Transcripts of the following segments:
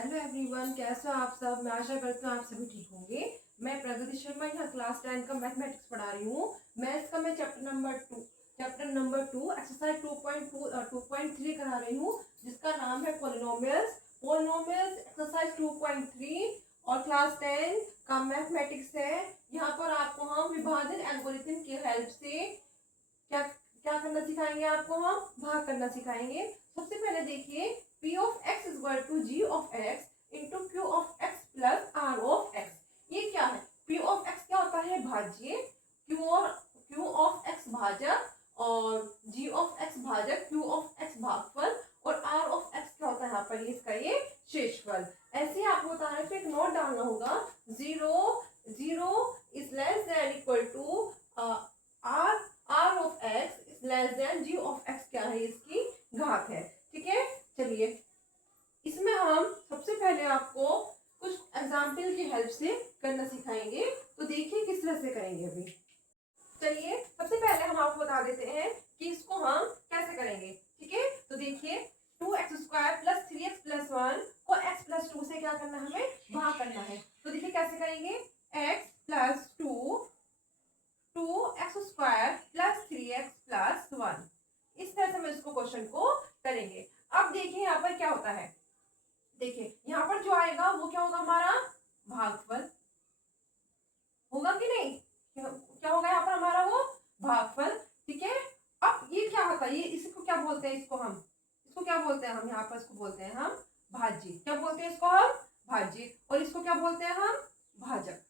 Hello everyone, कैसे हो आप सब। मैं आशा करती हूँ आप सभी ठीक होंगे। मैं प्रगति शर्मा यहाँ क्लास 10 का मैथमेटिक्स पढ़ा रही हूँ। मैथ्स का मैं चैप्टर नंबर 2 एक्सरसाइज 2.3 करा रही हूँ, जिसका नाम है पॉलिनोमियल्स। पॉलिनोमियल्स एक्सरसाइज 2.3 और क्लास 10 का मैथमेटिक्स है। यहाँ पर आपको हम विभाजन एल्गोरिथम की हेल्प से क्या क्या करना सिखाएंगे, आपको हम भाग करना सिखाएंगे। सबसे पहले देखिए, P of x is equal to G of x into Q of x plus R of x। ये क्या है? P ऑफ x क्या होता है? भाज्य। Q ऑफ x भाजक और G ऑफ x भाजक, Q ऑफ x भागफल और R ऑफ x क्या होता है यहाँ पर? इसका ये शेषफल। ऐसे ही आपको बताने पे एक नोट डालना होगा, 0 is less than equal to R of x is less than G of x क्या है? इसकी घात है। ठीक है, चलिए इसमें हम सबसे पहले आपको कुछ एग्जाम्पल की हेल्प से करना सिखाएंगे। तो देखिए किस तरह से करेंगे अभी। चलिए सबसे पहले हम आपको बता देते हैं कि इसको हम कैसे करेंगे। ठीक है, तो देखिए 2x² प्लस 3x प्लस 1 को x प्लस 2 से क्या करना है? हमें भाग करना है। तो देखिए कैसे करेंगे, x plus 2x² plus 3x plus 1। इस तरह से हम इसको क्वेश्चन को करेंगे। अब देखिए यहाँ पर क्या होता है। देखिए यहाँ पर जो आएगा वो क्या होगा? हमारा भागफल होगा कि नहीं? क्या होगा यहाँ पर हमारा? वो भागफल। ठीक है, अब ये क्या होता है? ये इसको क्या बोलते हैं? इसको क्या बोलते हैं हम? यहाँ पर इसको बोलते हैं हम भाज्य। क्या बोलते हैं इसको हम? भाज्य। और इसको क्या बोलते हैं हम? भाजक।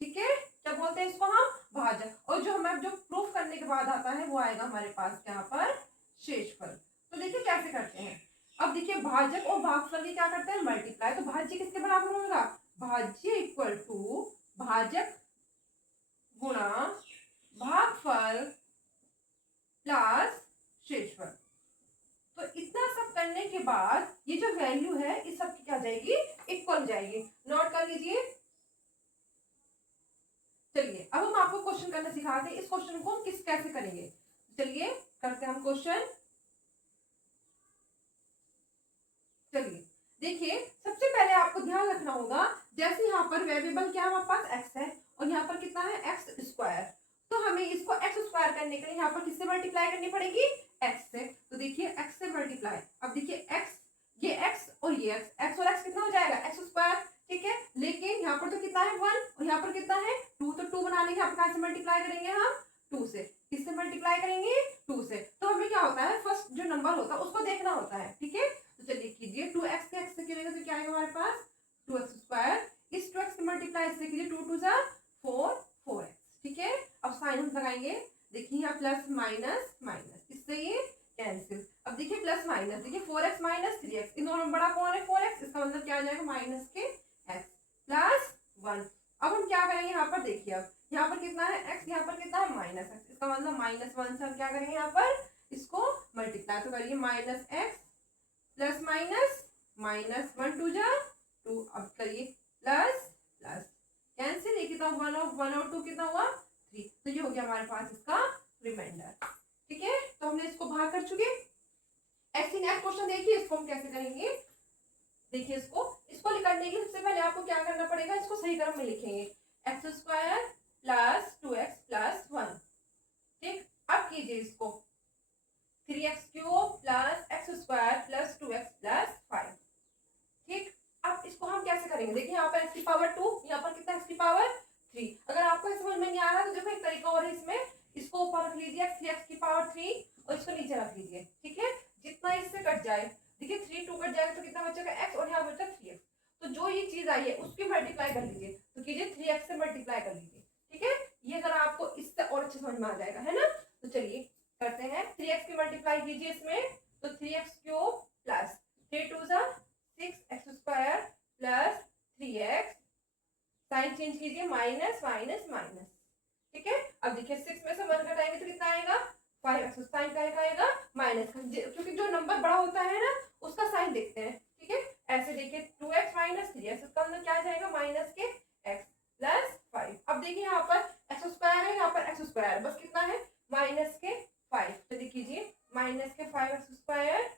ठीक है, क्या बोलते हैं इसको हम? भाजक। और जो हमें जो प्रूफ करने के बाद आता है वो आएगा हमारे पास यहाँ पर शेषफल। तो देखिए कैसे करते हैं। अब देखिए भाजक और भागफल के क्या करते हैं? मल्टीप्लाई। तो भाज्य किसके बराबर होगा? भाज्य इक्वल टू भाजक गुणा भागफल प्लस शेषफल। तो इतना सब करने के बाद ये जो वैल्यू है इस सब की क्या जाएगी? इक्वल हो जाएगी। नोट कर लीजिए। चलिए अब हम आपको क्वेश्चन करना सिखाते हैं। इस क्वेश्चन को हम कैसे करेंगे, चलिए करते हैं हम क्वेश्चन। चलिए देखिए सबसे पहले आपको ध्यान रखना होगा, जैसे यहाँ पर वेरिएबल क्या है? हमारे पास x है और यहाँ पर कितना है? x²। तो हमें इसको x² करने के लिए यहाँ पर किससे मल्टीप्लाई करनी पड़ेगी? x से। तो देखिए x से मल्टीप्लाई। अब देखिए x, ये x और ये x और x कितना हो जाएगा? x²। ठीक है, लेकिन यहाँ पर तो कितना है? 1 और यहाँ पर कितना है? 2। तो 2 बनाने के आप कहाँ से मल्टीप्लाई करेंगे? हम 2 से। किससे मल्टीप्लाई करेंगे? 2 से। तो हमें क्या होता है? फर्स्ट जो नंबर होता है उसको देखना होता है। ठीक है, तो चलिए कीजिए 2x के x से कीजिएगा तो क्या आएगा हमारे पास? 2x²। इस 2x से मल्टीप्लाई से कीजिए, 2 2 जा 4, 4x। ठीक है, अब साइन हम लगाएंगे। देखिए यहाँ प्लस माइनस माइनस, इससे ये कैंसिल। अब देखिए प्लस माइनस, देखिए 4x माइनस 3x, इन दोनों में बड़ा कौन है? 4x। इसका मतलब क्या आ जाएगा? माइनस के x प्लस 1। अब हम क्या करेंगे यहाँ पर? देखिए अब यहाँ पर कितना है? x, यहाँ पर कितना है? Minus x। इसका मतलब -1 से हम क्या करेंगे यहाँ पर? इसको मल्टीप्लाई। तो करिए -x प्लस माइनस माइनस 1 2 जा 2। अब करिए प्लस प्लस कैंसिल। ये कितना? 1 और 2 कितना हुआ? 3। तो ये हो गया हमारे पास इसका रिमाइंडर। ठीक है, तो हमने इसको भाग कर चुके। ऐसे नेक्स्ट क्वेश्चन देखिए, इसको हम कैसे करेंगे। देखिए इसको करने के लिए सबसे पहले आपको क्या करना पड़ेगा? इसको सही क्रम में लिखेंगे, x² प्लस 2x प्लस 1। ठीक, अब कीजिए इसको 3x³ plus x² plus 2x plus 5। ठीक, अब इसको हम कैसे करेंगे? देखिए यहाँ पर x की पावर 2, यहाँ पर कितना? x की पावर 3। अगर आपको समझ में नहीं आ रहा तो देखो एक तरीका और है इसमें। इसको ऊपर रख लीजिए x की पावर 3 और इसको नीचे रख लीजिए। ठीक है, जितना इससे कट जाए, देखिए 3 2 कट जाएगा तो कितना बचेगा? x और यहाँ बचा 3x। तो जो ये चीज आई है उसकी मल्टीप्लाई कर लीजिए। तो कीजिए 3x से मल्टीप्लाई कर लीजिए। ठीक है, ये अगर आपको इससे और अच्छे समझ में आ जाएगा, है ना। तो चलिए करते हैं, 3x की मल्टीप्लाई कीजिए इसमें। तो 3x³ प्लस 3 2 जा 6x² plus 3x। Sign change कीजिए, माइनस माइनस माइनस। ठीक है, अब देखिए 6 में से 1 घटाएंगे तो कितना आएगा? 5x। साइन का आएगा माइनस, क्योंकि जो नंबर बड़ा होता है ना उसका साइन देखते हैं। ठीक है, ऐसे देखिए 2x माइनस 3x, इसका मतलब क्या आ जाएगा? माइनस के x प्लस 5। अब देखिए यहाँ पर x² है, यहाँ पर x², बस कितना है? माइनस के 5। तो देखिए माइनस के 5x²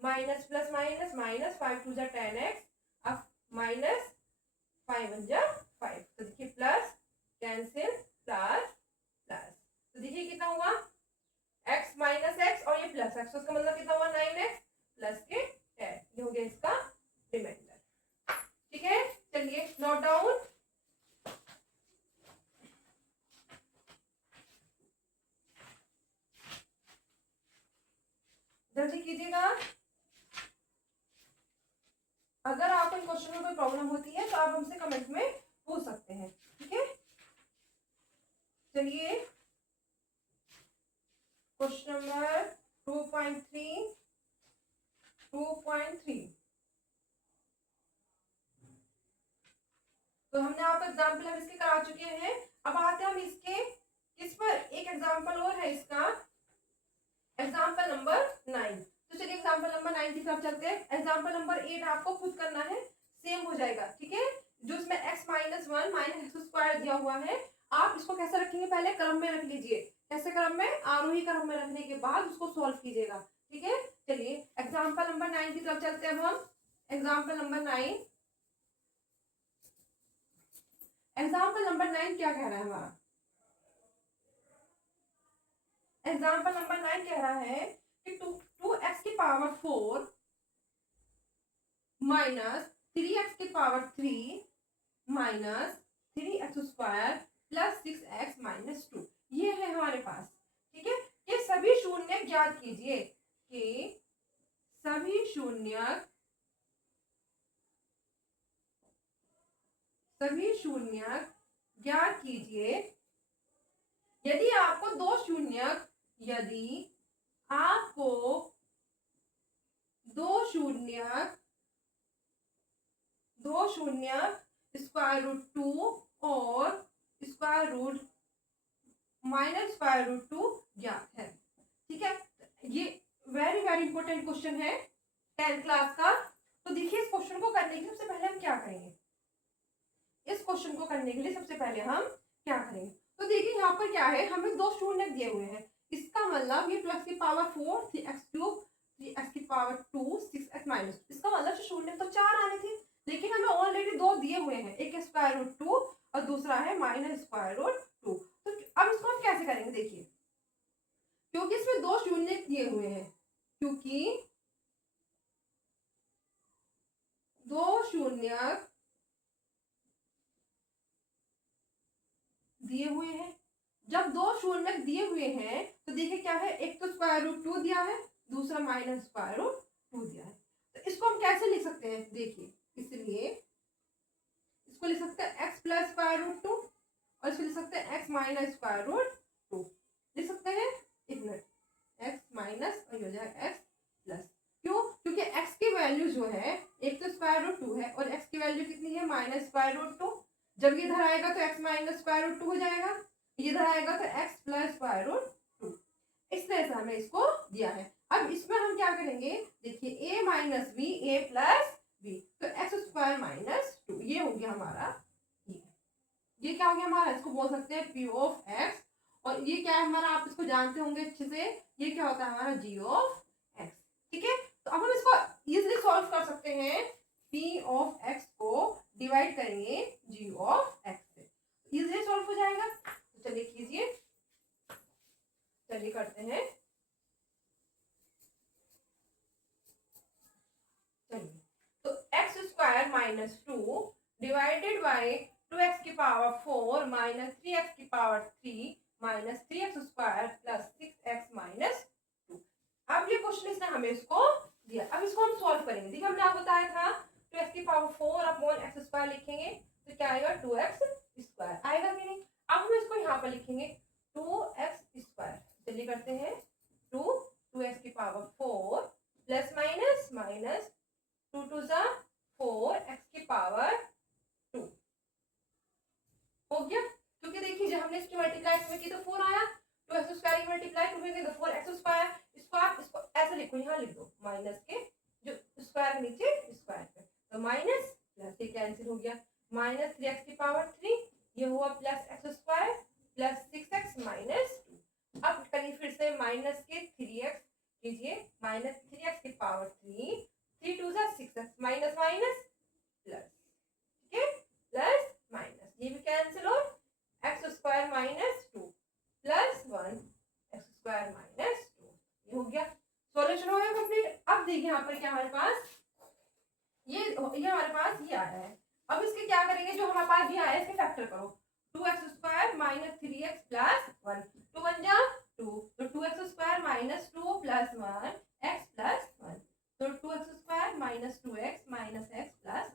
minus plus minus minus 5 2 जा 10x, अब माइनस 5 वन जा 5, तो देखिए प्लस कैंसिल प्लस प्लस, तो देखिए कितना हुआ x माइनस एक्स और ये प्लस एक्स, तो इसका मतलब कितना हुआ 9x प्लस के 10, ये हो गया इसका रिमाइंडर। ठीक है, चलिए नोट डाउन। जल्दी कीजिएगा, अगर आपको इन क्वेश्चन में कोई प्रॉब्लम होती है तो आप हमसे कमेंट में पूछ सकते हैं। ठीक है, चलिए क्वेश्चन नंबर 2.3 तो हमने आप एग्जाम्पल हम इसके करा चुके हैं। अब आते हैं हम इसके इस पर, एक एग्जाम्पल और है इसका, एग्जाम्पल नंबर 9। तो चलिए एग्जाम्पल नंबर 9 की तरफ चलते हैं। एग्जाम्पल नंबर 8 आपको खुद करना है, सेम हो जाएगा। ठीक है, जो इसमें x minus 1 minus x square दिया हुआ है, आप इसको कैसे रखेंगे, पहले क्रम में रख लीजिए। कैसे क्रम में, आरोही क्रम में रखने के बाद उसको सॉल्व कीजिएगा। ठीक है, चलिए एग्जाम्पल नंबर 9 की तरफ चलते हैं हम। एग्जाम्पल नंबर 9, एग्जाम्पल नंबर 9 क्या कह रहा है हमारा, एग्जाम्पल नंबर 9 कह रहा है कि 2x की पावर 4 माइनस 3x की power 3 minus 3x square plus 6x minus 2, ये है हमारे पास। ठीक है, ये सभी शून्य ज्ञात कीजिए कि सभी शून्य ज्ञात कीजिए। यदि आपको दो शून्य स्क्वायर रूट 2 और square root minus square root 2 ज्ञात है। ठीक है, ये वेरी वेरी इंपॉर्टेंट क्वेश्चन है 10th क्लास का। तो देखिए इस क्वेश्चन को करने के लिए सबसे पहले हम क्या करेंगे, इस क्वेश्चन को करने के लिए सबसे पहले हम क्या करेंगे, तो देखिए यहाँ पर क्या है, हमें दो शून्य दिए हुए हैं। इसका मतलब ये प्लस की पावर 4 3x क्यूब 3x की पावर 2 6x माइनस, इसका मतलब शून्य तो 4 आने थे, लेकिन हमें ऑलरेडी दो दिए हुए हैं, एक स्क्वायर रूट 2 और दूसरा है माइनस स्क्वायर रूट 2। तो अब इसको हम कैसे करेंगे, देखिए क्योंकि इसमें दो शून्य दिए हुए हैं, क्योंकि दो शून्य दिए हुए हैं, जब दो शून्य दिए हुए हैं तो देखिए क्या है, एक तो स्क्वायर रूट 2 दिया है, दूसरा माइनस स्क्वायर रूट 2 दिया है। तो इसको हम कैसे लिख सकते हैं, देखिए इसलिए इसको लिख सकते हैं x प्लस स्क्वायर रूट 2 और इसको लिख सकते हैं x माइनस स्क्वायर रूट 2, लिख सकते हैं, एक मिनट, x माइनस और हो जाएगा x प्लस, क्यों, क्योंकि x की वैल्यू जो है, एक तो स्क्वायर रूट 2 है और x की वैल्यू कितनी है माइनस स्क्वायर रूट 2, जब ये इधर आएगा तो x माइनस स्क्वायर रूट 2 हो जाएगा, इधर आएगा तो x प्लस स्क्वायर रूट 2, इस तरह से हमें इसको दिया है। अब इसमें हम क्या करेंगे, देखिए a minus b a plus b, तो एक्स स्क्वायर माइनस 2, ये हो गया हमारा, ये क्या हो गया हमारा, इसको बोल सकते हैं p ऑफ x, और ये क्या है हमारा, आप इसको जानते होंगे अच्छे से, ये क्या होता है हमारा g ऑफ x। ठीक है, तो अब हम इसको इजीली सॉल्व कर सकते हैं, p ऑफ x को डिवाइड करेंगे g ऑफ x से, इजीली सॉल्व हो जाएगा। तो चलिए कीजिए, चलिए करते हैं, चलिए तो x square minus 2 divided by 2x की पावर 4 माइनस 3x की power 3 minus 3x square plus 6x minus 2। अब ये क्वेश्चन इसने हमें इसको दिया, अब इसको हम सॉल्व करेंगे। देखिए हमने आपको बताया था 2x की पावर 4 अपॉन x स्क्वायर लिखेंगे तो क्या आएगा 2x स्क्वायर आएगा कि नहीं। अब हम इसको यहाँ पर लिखेंगे 2x स्क्वायर, चलिए करते हैं, 2x की power 4 plus minus minus 2 to जा 4 x की पावर 2 हो गया, क्योंकि देखिए जब हमने इसकी मल्टीप्लाई इसमें की तो 4 आया, 2x स्क्वायर की मल्टीप्लाई करेंगे तो 4x स्क्वायर, इसको ऐसे लिखो, यहाँ लिख दो माइनस के जो स्क्वायर नीचे स्क्वायर पे, तो माइनस प्लस ये कैंसिल हो गया, माइनस 3x की पावर 3 ये हुआ plus x square plus 6x minus 2। अब करिए फिर से माइनस के 3x कीजिए, माइनस 3x की पावर 3 3 टू बचा 6x माइनस माइनस प्लस, ठीक है, प्लस माइनस, ये भी कैंसिल और x square minus 2 plus 1 x square minus 2, ये हो गया सॉल्यूशन हो गया कंप्लीट। अब देखिए यहाँ पर क्या हमारे पास ये हमारे पास ये आया है। अब इसके क्या करेंगे, जो हमारे पास ये आया है इसके फैक्टर करो, 2x square minus 3x plus 1, 2 1 जा 2, तो 2x square minus 2 plus 1 x plus 1, तो 2x square minus 2x minus x plus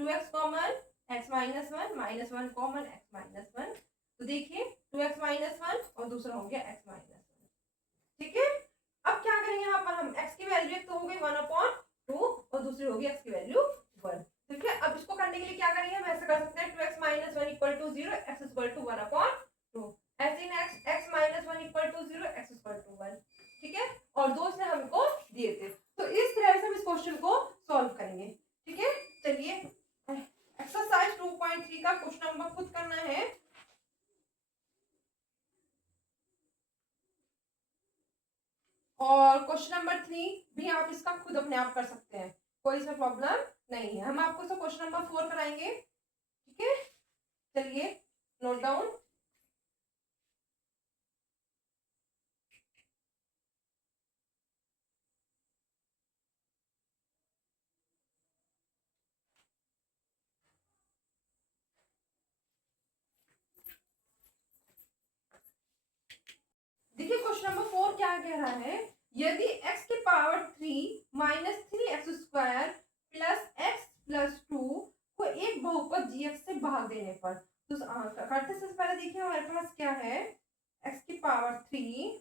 1, 2x common x minus 1 minus 1 common x minus 1, तो देखिए 2x माइनस 1 और दूसरा हो गया x माइनस 1, ठीक है। अब क्या करेंगे यहाँ पर हम x की वैल्यू एक तो हो गई 1/2 और दूसरी होगी x की वैल्यू 1, ठीक है। अब इसको करने के लिए क्या करेंगे, हम ऐसा कर सकते हैं 2x minus 1 equal to 0 x equal to 1/2, ऐसे ही next x minus 1 equal to 0 x equal to 1, ठीक है, और दो से हमको दिए थे, तो इस तरह से हम इस क्वेश्चन को सॉल्व करेंगे, ठीक है। चलिए एक्सरसाइज 2.3 का क्वेश्चन नंबर खुद करना है, और क्वेश्चन नंबर 3 भी आप इसका खुद अपने आप कर सकते हैं, कोई इसमें प्रॉब्लम नहीं है। हम आपको इसका क्वेश्चन नंबर 4 कराएंगे, ठीक है। चलिए नोट डाउन, देखिए क्वेश्चन नंबर 4 क्या कह रहा है, यदि x की power 3 minus 3x square plus x plus 2 को एक बहुपद gx से भाग देने पर, तो करते से पहले देखिए हमारे पास क्या है, x की power 3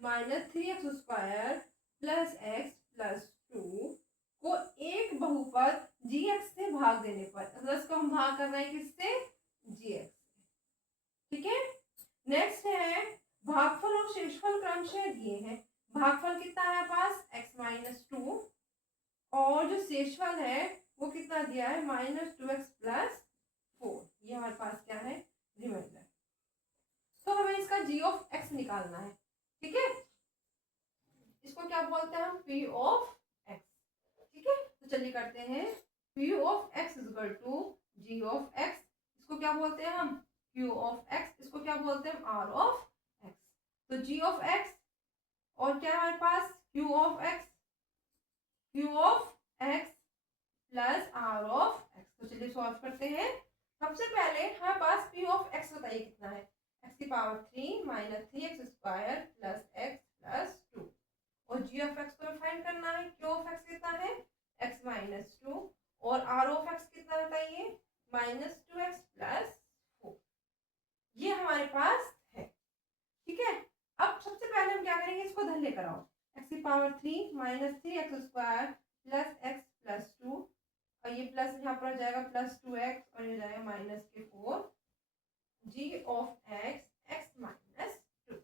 minus 3x square plus x plus 2 को एक बहुपद gx से भाग देने पर, प्लस को हम भाग कर रहे हैं किससे, gx, ठीक है। नेक्स्ट है भागफल और शेषफल क्रमशः दिए हैं, भागफल कितना है पास x माइनस 2 और जो शेषफल है वो कितना दिया है -2x प्लस 4, ये हमारे पास क्या है रिमाइंडर, तो हमें इसका g ऑफ x निकालना है, ठीक है, इसको क्या बोलते हैं हम p ऑफ x, ठीक है। तो चलिए करते हैं p of x is equal to g of x, इसको क्या बोलते हैं हम q ऑफ x, इसको क्या बोलते हैं r ऑफ x, तो g ऑफ x और क्या है हमारे पास q of x, q of x plus r of x, तो चलिए सॉल्व करते हैं। सबसे पहले हमारे पास p ऑफ x बताइए कितना है, x की power 3 minus 3x square plus x plus 2, और g ऑफ x को फाइंड करना है, q ऑफ x कितना है x माइनस 2 और r ऑफ x कितना बताइए -2x प्लस 4, ये हमारे पास है, ठीक है। अब सबसे पहले हम क्या करेंगे, इसको धन लेकर आओ, x की power 3 minus 3x square plus x plus 2, और ये प्लस यहाँ पर जाएगा प्लस 2x और ये जाएगा -4, g of x x minus 2,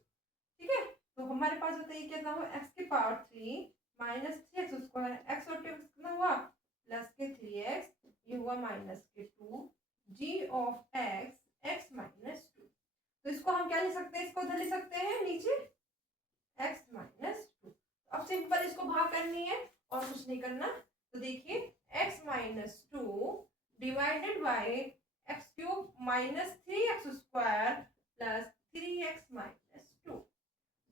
ठीक है। तो हमारे पास बताइए कितना हुआ, x की power 3 minus 3x square, x और 2x कितना हुआ प्लस के 3x, ये हुआ -2, g of x x minus 2, तो इसको हम क्या लिख सकते हैं, इसको लिख सकते हैं नीचे x माइनस 2, अब सिंपल इसको भाग करनी है और कुछ नहीं करना, तो देखिए x minus 2 divided by x cube minus 3x square plus 3x minus 2,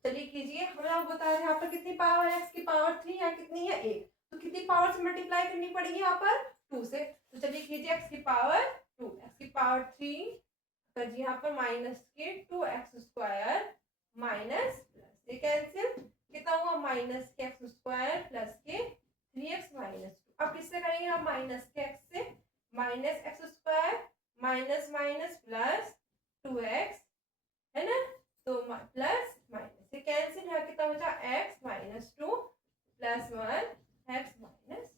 चलिए कीजिए, हमें आप बता रहे हैं यहाँ पर कितनी पावर है, x की पावर 3 या कितनी है 1, तो कितनी पावर से मल्टीप्लाई करनी पड़ेगी यहाँ पर 2 से, तो चलिए कीजिए x की पावर 2, x की पावर 3 कर जी यहाँ पर माइनस के 2x स्क्वायर माइनस प्लस, ये कैंसिल, कितना हुआ माइनस के x स्क्वायर प्लस के 3x माइनस 2, अब किससे करेंगे हम माइनस के x से, minus x square minus minus plus 2x है ना, तो प्लस माइनस, ये कैंसिल है, कितना बचा x minus 2 plus 1 x minus,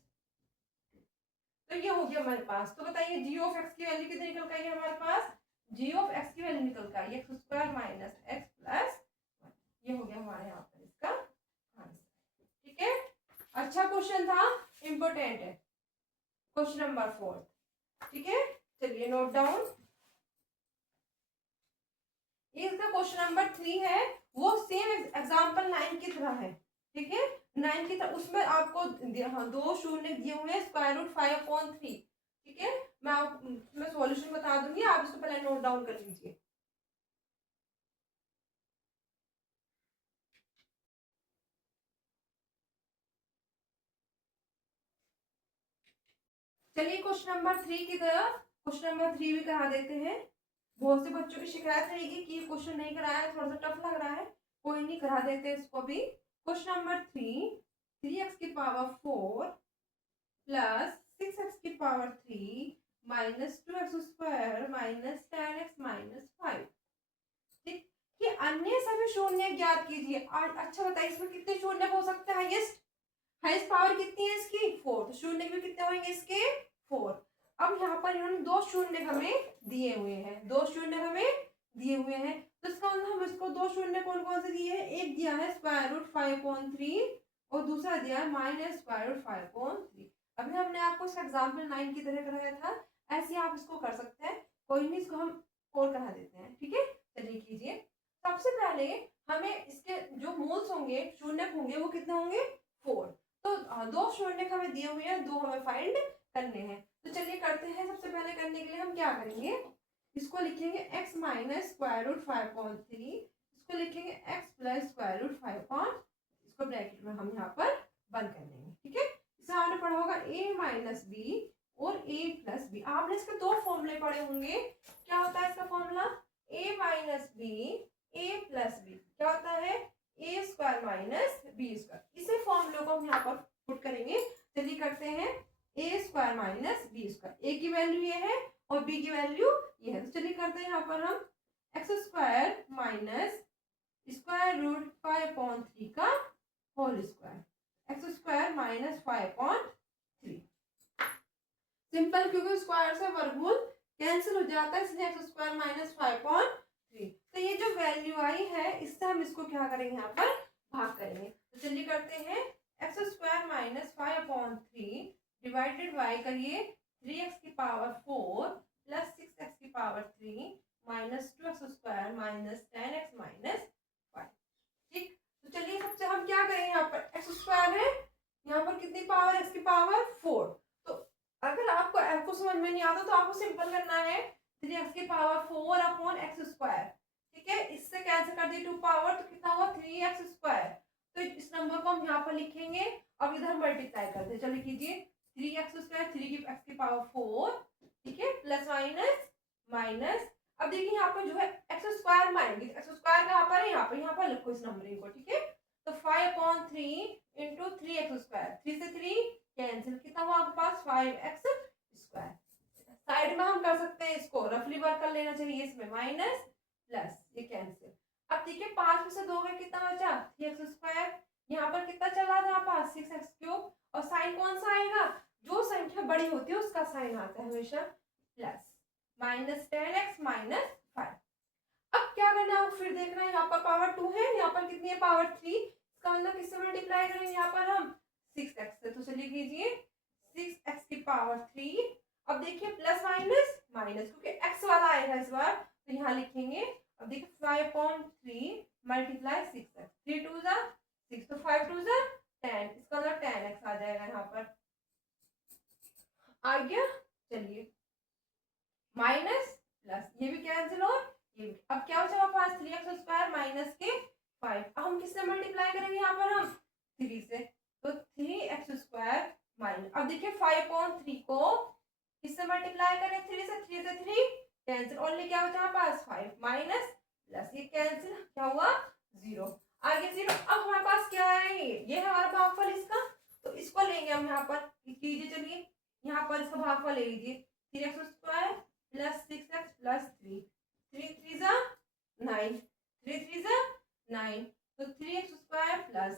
तो ये हो गया हमारे पास। तो बताइए g ऑफ x की वैल्यू कितनी निकल गई है हमारे पास, g ऑफ x की वैल्यू निकल गई x square minus x plus 1, ये हो गया हमारे यहाँ पर इसका आंसर, ठीक है। अच्छा क्वेश्चन था, इंपॉर्टेंट है क्वेश्चन नंबर 4, ठीक है। चलिए नोट डाउन, ये इसका क्वेश्चन नंबर 3 है, वो सेम एग्जांपल 9 की तरह है, ठीक है। 9 की तरफ उसमें आपको हाँ, 2 शून्य दिए हुए हैं, स्क्वायर रूट 5/3। ठीक है, मैं सॉल्यूशन बता दूंगी, आप इसको पहले नोट डाउन कर लीजिए। चलिए क्वेश्चन नंबर 3 की तरफ, क्वेश्चन नंबर 3 भी करा देते हैं। बहुत से बच्चों की शिकायत रहेगी कि ये क्वेश्चन नहीं कराया है, थोड़ा सा टफ लग रहा है, कोई नहीं, करा देते हैं इसको भी। क्वेश्चन नंबर 3, 3x की पावर 4 प्लस 6x की power 3 minus 2x square minus 10x minus 5। ठीक, ये अन्य सभी शून्य ज्ञात कीजिए। अच्छा बताइए इसमें कितने शून्य हो सकते हैं? हाईएस्ट पावर कितनी है इसकी? 4, तो शून्य भी कितने होंगे इसके? 4। अब यहाँ पर इन्होंने 2 शून्य हमें दिए हुए हैं, 2 शून्य हमें दिए हुए हैं, तो इसका मतलब हम इसको 2 शून्य कौन कौन से दिए हैं? एक दिया है स्क्वायर रूट 5/3 और दूसरा दिया है माइनस स्क्वायर रूट 5/3। अभी हमने आपको इसका एग्जाम्पल 9 की तरह कराया था, ऐसे आप इसको कर सकते हैं, कोई नहीं, इसको हम और करा देते हैं। ठीक है, चलिए कीजिए। सबसे पहले हमें इसके जो मूल्स होंगे, शून्य होंगे, वो कितने होंगे? 4। तो 2 शून्य हमें दिए हुए हैं, 2 हमें फाइंड करने हैं, तो चलिए करते हैं। सबसे पहले करने के लिए हम क्या करेंगे, इसको लिखेंगे x माइनस स्क्वायर रूट 5/3, इसको लिखेंगे x प्लस स्क्वायर रूट 5, इसको ब्रैकेट में हम यहाँ पर बंद कर देंगे। ठीक है, इसमें हमने पढ़ा होगा a माइनस बी और a प्लस बी। आपने इसके 2 फॉर्मूले पढ़े होंगे। क्या होता है इसका formula? a minus b a plus b, क्या होता है? A square minus b square. इसे फॉर्मूले को हम यहाँ पर पुट करेंगे। चलिए करते हैं, ए स्क्वायर माइनस बी स्क्वायर, ए की वैल्यू ये है और बी की वैल्यू ये है, तो चलिए करते हैं यहाँ पर हम x square minus square root 5/3 का whole square, x square minus 5/3। Simple, क्योंकि स्क्वायर से वर्गमूल कैंसिल हो जाता है, इसलिए एक्स स्क्वायर माइनस 5/3। तो ये जो वैल्यू आई है, इससे हम इसको क्या करेंगे, यहाँ पर भाग करेंगे। तो चलिए करते हैं, x square minus 5/3 divided by करिए 3x की पावर 4 प्लस 6x की power 3 minus 2x square minus 10x minus 5। ठीक, तो चलिए सबसे हम क्या करेंगे, यहाँ पर एक्स स्क्वायर है, यहाँ पर कितनी पावर? x की पावर 4। तो अगर आपको f को समझ में नहीं आता तो आपको सिंपल करना है, 3x की पावर 4 अपॉन एक्स स्क्वायर। ठीक है, इससे कैंसिल कर दिए 2 पावर, तो कितना हुआ? 3x square. तो इस नंबर को हम यहाँ पर लिखेंगे, अब इधर मल्टीप्लाई करते हैं। चलिए कीजिए, 3x स्क्वायर 3 की x की पावर 4, ठीक है, प्लस माइनस माइनस। अब देखिए यहाँ पर जो है x square minus x square कहाँ पर है? यहाँ पर लिखो इस नंबरिंग को। ठीक है, तो 5/3 इंटू 3x स्क्वायर, 3 से 3 कैंसिल, कितना हुआ आपके पास? 5x square. साइड में हम कर सकते हैं, इसको रफली वर्क कर लेना चाहिए, इसमें माइनस प्लस, ये कैंसिल। अब ठीक है, 5 में से 2 में कितना बचा? 3x square. यहाँ पर कितना चला था पास? 6x cube. और साइन कौन सा आएगा? जो संख्या बड़ी होती है उसका साइन आता है हमेशा, प्लस माइनस 10x माइनस 5। अब क्या करना है, फिर देखना है, यहाँ पर पावर 2 है, यहाँ पर कितनी है? पावर 3। इसका मतलब किससे मल्टीप्लाई करेंगे यहाँ पर हम? 6x से। तो चलिए कीजिए, 6x की पावर 3। अब देखिए प्लस माइनस माइनस, क्योंकि x वाला आएगा इस बार, तो यहाँ लिखेंगे। अब देखिए 5/3 मल्टीप्लाई 6x, 3 2 जा 6, तो 5 2 जा 10, इसका मतलब 10x आ जाएगा यहाँ पर। आ गया, चलिए माइनस प्लस, ये भी कैंसिल हो, ये भी। अब क्या बचा हमारे पास? 3x स्क्वायर माइनस के 5। अब हम किससे मल्टीप्लाई करेंगे यहाँ पर? हम 3 से, तो 3x स्क्वायर माइनस, अब देखिए 5/3 को किससे मल्टीप्लाई करें? 3 से, 3 से 3 कैंसिल, ओनली क्या बचा हमारे पास? 5 माइनस प्लस, ये कैंसिल, क्या हुआ? 0। आगे 0। अब हमारे पास क्या है? ये है हमारा भागफल इसका, तो इसको लेंगे हम यहाँ पर। कीजिए, चलिए यहाँ पर इसका भागफल ले लीजिए, 3x square plus 6x plus 3, 3 3 जा 9, 3 3 जा 9, तो 3x स्क्वायर प्लस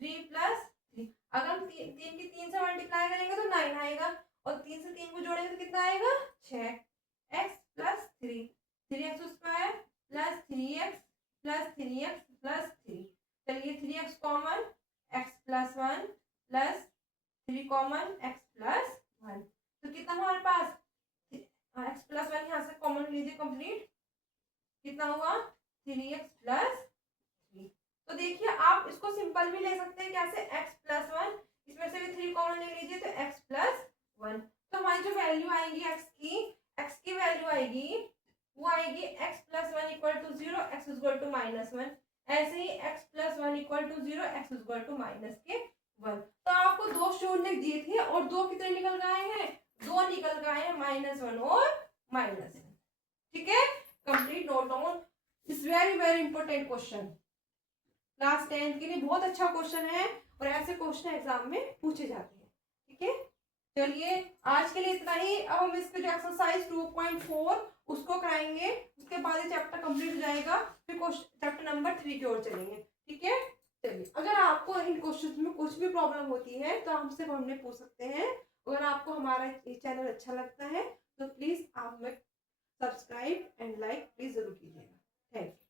3 प्लस 3। अगर हम 3 की 3 से मल्टीप्लाई करेंगे तो 9 आएगा, और 3 से 3 को जोड़ेंगे तो कितना आएगा? 6x plus 3, 3x square plus 3x plus 3x plus 3। चलिए 3x common, x plus 1 plus 3 common, x plus 1, तो कितना हमारे पास? x प्लस 1 यहाँ से कॉमन लीजिए, कंप्लीट, कितना हुआ? 3x plus 3। तो देखिए आप इसको सिंपल भी ले सकते हैं, कैसे x प्लस वन, इसमें से भी 3 कॉमन ले लीजिए तो x प्लस वन। तो हमारी जो वैल्यू आएगी x की वैल्यू आएगी, वो आएगी x plus one equal to zero, x equal to minus one. ऐसे ही x plus one equal to zero, x equal to minus के वन। तो आपको दो शून्य दिए थे और दो कितने निकल गए हैं, दो निकल गए हैं, माइनस वन और माइनस वन। ठीक है, complete note down, it's very very important question, class 10 के लिए बहुत अच्छा क्वेश्चन है और ऐसे क्वेश्चन एग्जाम में पूछे जाते हैं। ठीक है, चलिए आज के लिए इतना ही। अब हम इसके जो एक्सरसाइज 2.4 उसको कराएंगे, उसके बाद ये चैप्टर कंप्लीट हो जाएगा, फिर चैप्टर नंबर 3 की ओर चलेंगे। ठीक है, चलिए अगर आपको इन क्वेश्चंस में कुछ भी प्रॉब्लम होती है तो हमसे हमने पूछ सकते हैं। अगर आपको हमारा ये चैनल अच्छा लगता है तो प्लीज आप हमें सब्सक्राइब एंड लाइक प्लीज जरूर कीजिएगा। Thank you.